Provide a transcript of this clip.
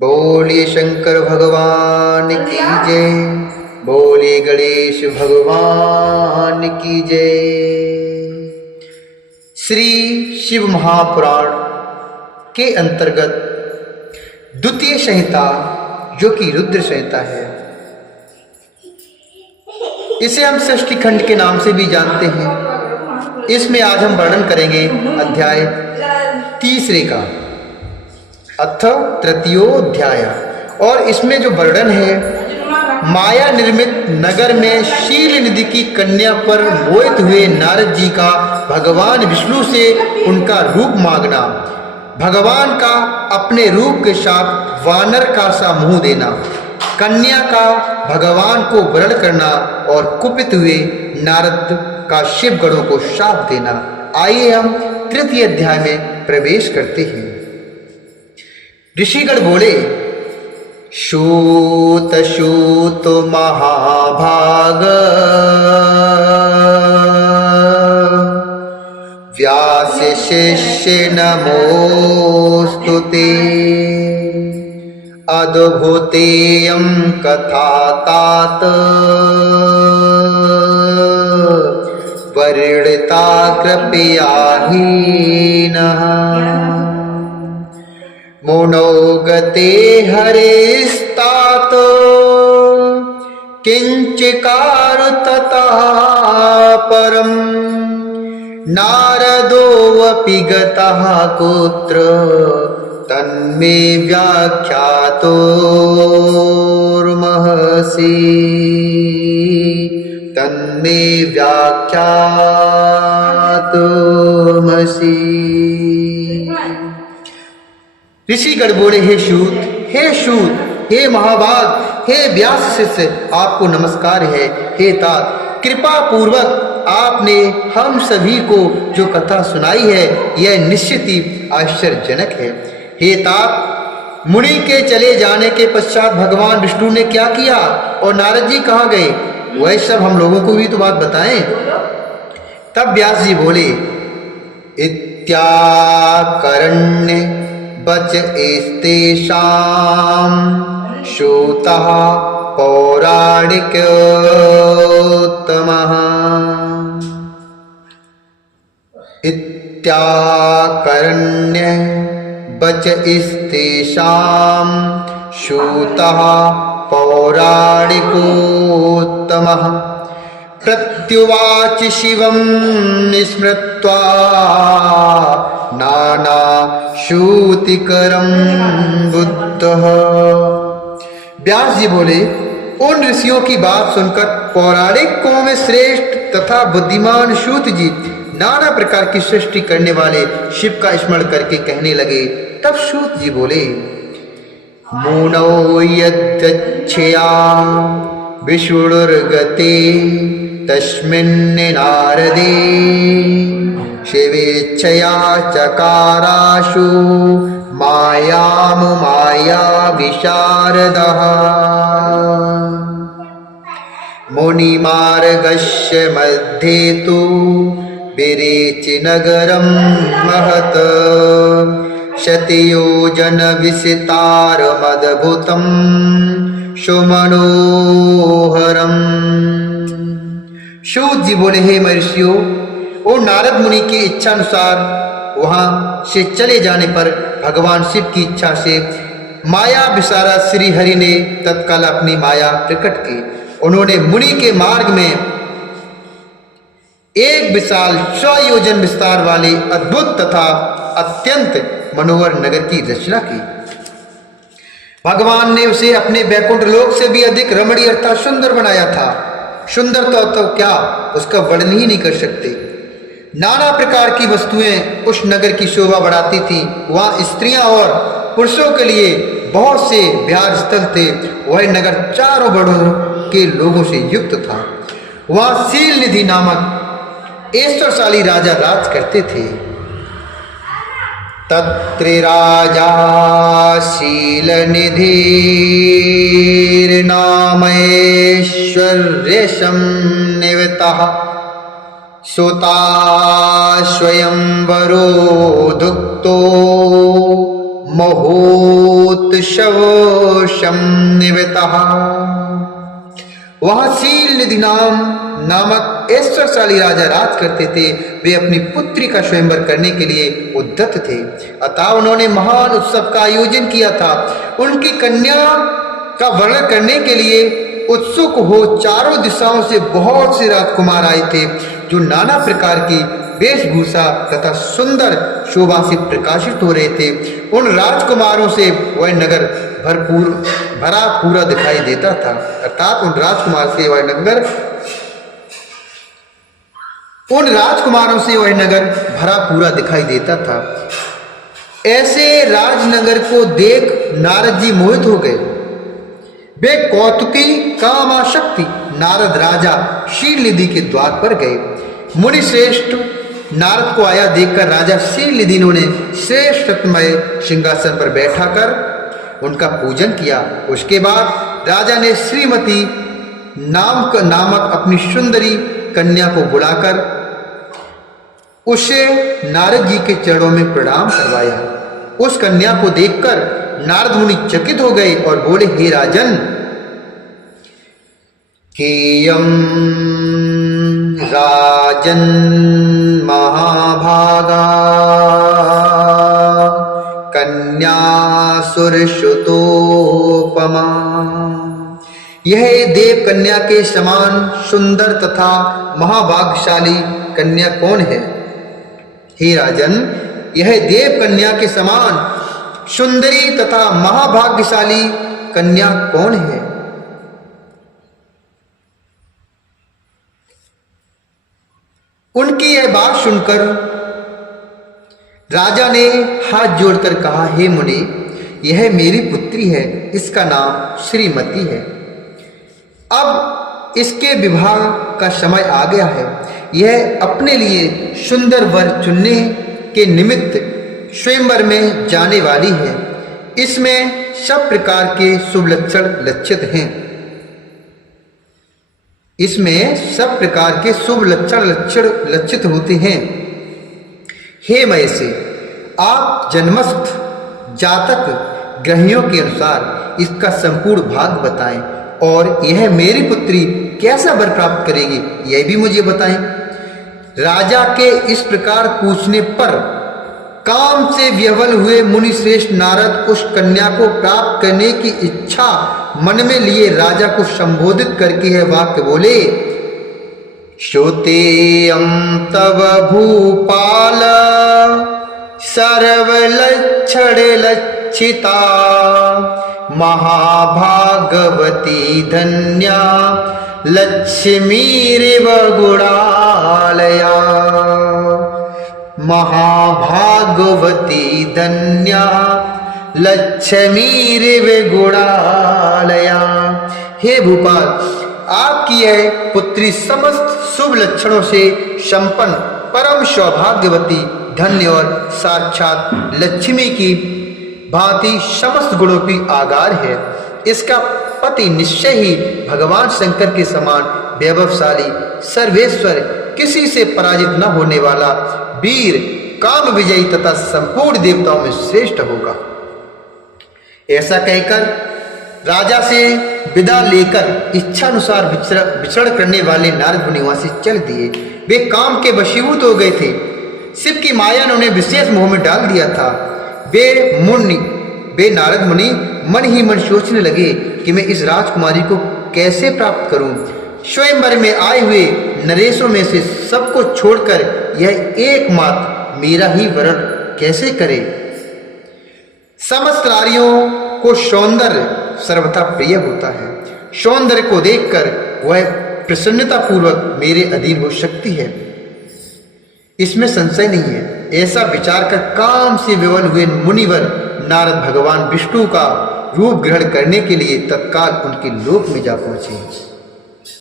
बोलिए शंकर भगवान की जय। बोलिए गणेश भगवान की जय। श्री शिव महापुराण के अंतर्गत द्वितीय संहिता जो कि रुद्र संहिता है, इसे हम षष्ठी खंड के नाम से भी जानते हैं। इसमें आज हम वर्णन करेंगे अध्याय 3 का, अथ तृतीयोध्याय। और इसमें जो वर्णन है, माया निर्मित नगर में शील निधि की कन्या पर मोहित हुए नारद जी का भगवान विष्णु से उनका रूप मांगना, भगवान का अपने रूप के साथ वानर का सा मुंह देना, कन्या का भगवान को वरण करना और कुपित हुए नारद का शिवगणों को शाप देना। आइए हम तृतीय अध्याय में प्रवेश करते हैं। ऋषिगण बोले, शूत शूत महाभाग व्यास शिष्य नमोस्तुते, अद्भुतेयं कथा तात वर्णिता कृपया हीनः, मुनोगते हरेस्तात किंचिकार ततः परम, नारदोऽपि गतः कुत्र तन्मे व्याख्यातोर्महसि, तन्मे व्याख्यातोर्मसि। ऋषिगण बोले, हे शूत, हे महाभाग, हे व्यास शिष्य, आपको नमस्कार है। हे तात, कृपा पूर्वक आपने हम सभी को जो कथा सुनाई है, यह निश्चित ही आश्चर्यजनक है। हे तात, मुनि के चले जाने के पश्चात भगवान विष्णु ने क्या किया और नारद जी कहाँ गए, वह सब हम लोगों को भी तो बात बताएं। तब व्यास जी बोले, इत्याकरण्य बच एस्तेषां शूतः पौराणिकोत्तमः, इत्याकरण्य बच एस्तेषां शूतः पौराणिकोत्तमः, प्रत्युवाच शिवं स्मृत्वा नाना शूतिकरं बुद्धः। व्यास जी बोले, उन ऋषियों की बात सुनकर पौराणिकों में श्रेष्ठ तथा बुद्धिमान सूत जी नाना प्रकार की सृष्टि करने वाले शिव का स्मरण करके कहने लगे। तब सूत जी बोले, मुनौ यद्दच्छया विष्णुर्गते तस्मिन् नारदे, शिवेच्छया चकाराशु मायां माया विशारदः, मुनिमार्गस्य मध्ये तु विरेचि नगरं महत्, शतयोजन विसितारमद्भुतं सुमनोहरम्। सूत जी बोले, हे महर्षियों, और नारद मुनि की इच्छा अनुसार वहां से चले जाने पर भगवान शिव की इच्छा से माया विशारद श्री हरि ने तत्काल अपनी माया प्रकट की। उन्होंने मुनि के मार्ग में एक विशाल 100 योजन विस्तार वाले अद्भुत तथा अत्यंत मनोहर नगर की रचना की। भगवान ने उसे अपने वैकुंठ लोक से भी अधिक रमणीय अर्थात सुंदर बनाया था। सुंदर तो क्या, उसका वर्णन ही नहीं कर सकते। नाना प्रकार की वस्तुएं उस नगर की शोभा बढ़ाती थी। वहां स्त्रियां और पुरुषों के लिए बहुत से विहार स्थल थे। वह नगर चारों वर्णों के लोगों से युक्त था। वहां शील निधि नामक ऐश्वर्यशाली राजा राज करते थे। तत्र राजा शील निधिर्नामैश्वर्यशं निवतः, सुता स्वयंवरो दुक्तो महोत्सवोषम निवतः। वहां शील निधि नामक ऐश्वर्यशाली राजा राज करते थे। वे अपनी पुत्री का स्वयंवर करने के लिए उद्यत थे, अतः उन्होंने महान उत्सव का आयोजन किया था। उनकी कन्या का वर्णन करने के लिए उत्सुक हो चारों दिशाओं से बहुत से राजकुमार आए थे, जो नाना प्रकार की वेशभूषा तथा सुंदर शोभा से प्रकाशित हो रहे थे। उन राजकुमारों से वह नगर भरा पूरा दिखाई देता था, अर्थात उन राजकुमारों से वह नगर भरा पूरा दिखाई देता था। ऐसे राजनगर को देख नारद जी मोहित हो गए। वे कौतुकी कामाशक्ति नारद राजा शील निधि के द्वार पर गए। मुनि श्रेष्ठ नारद को आया देखकर राजा शील निधि ने श्रेष्ठ रत्नमय सिंहासन पर बैठाकर उनका पूजन किया। उसके बाद राजा ने श्रीमती नामक अपनी सुंदरी कन्या को बुलाकर उसे नारद जी के चरणों में प्रणाम करवाया। उस कन्या को देखकर नारद मुनि चकित हो गए और बोले, हे राजन, केयम राजन महाभागा कन्या सुरसुतोपमा। यह देव कन्या के समान सुंदर तथा महाभाग्यशाली कन्या कौन है? हे राजन, यह देव कन्या के समान सुंदरी तथा महाभाग्यशाली कन्या कौन है? उनकी यह बात सुनकर राजा ने हाथ जोड़कर कहा, हे मुनि, यह मेरी पुत्री है, इसका नाम श्रीमती है। अब इसके विवाह का समय आ गया है। यह अपने लिए सुंदर वर चुनने के निमित्त स्वयंवर में जाने वाली है। इसमें सब प्रकार के शुभ लक्षण लक्षित हैं। इसमें सब प्रकार के शुभ लक्षण लक्षित होते हैं। हे महर्षि, आप जन्मस्थ जातक ग्रहियों के अनुसार इसका संपूर्ण भाग बताएं और यह मेरी पुत्री कैसा वर प्राप्त करेगी, यह भी मुझे बताएं। राजा के इस प्रकार पूछने पर काम से विह्वल हुए मुनि श्रेष्ठ नारद उस कन्या को प्राप्त करने की इच्छा मन में लिए राजा को संबोधित करके यह वाक्य बोले, श्रुतेयं तव भूपाल सर्वलक्षण लक्षिता महाभागवती धन्या लक्ष्मीरिव गुणालया। महाभागवती धन्या लक्ष्मीरिव गुणालया। हे भूपाल, आपकी यह पुत्री समस्त शुभ लक्षणों से संपन्न परम सौभाग्यवती धन्य और साक्षात लक्ष्मी की भांति समस्त गुणों की आगार है। इसका पति निश्चय ही भगवान शंकर के समान वैभवशाली सर्वेश्वर, किसी से पराजित न होने वाला वीर, काम विजयी तथा संपूर्ण देवताओं में श्रेष्ठ होगा। ऐसा कहकर राजा से विदा लेकर इच्छानुसार विचरण करने वाले नारद मुनि वहां से चल दिए। वे काम के वशीभूत हो गए थे। शिव की माया ने उन्हें विशेष मोह में डाल दिया था। वे नारद मुनि मन ही मन सोचने लगे कि मैं इस राजकुमारी को कैसे प्राप्त करूं। स्वयंवर में आए हुए नरेशों में से सबको छोड़कर यह एकमात्र मेरा ही वरण कैसे करे। समस्त नारियों को सौंदर्य सर्वथा प्रिय होता है। सौंदर्य को देखकर वह प्रसन्नता पूर्वक मेरे अधीन हो सकती है, इसमें संशय नहीं है। ऐसा विचार कर काम से विवल हुए मुनिवर नारद भगवान विष्णु का रूप ग्रहण करने के लिए तत्काल उनके लोक में जा पहुंचे।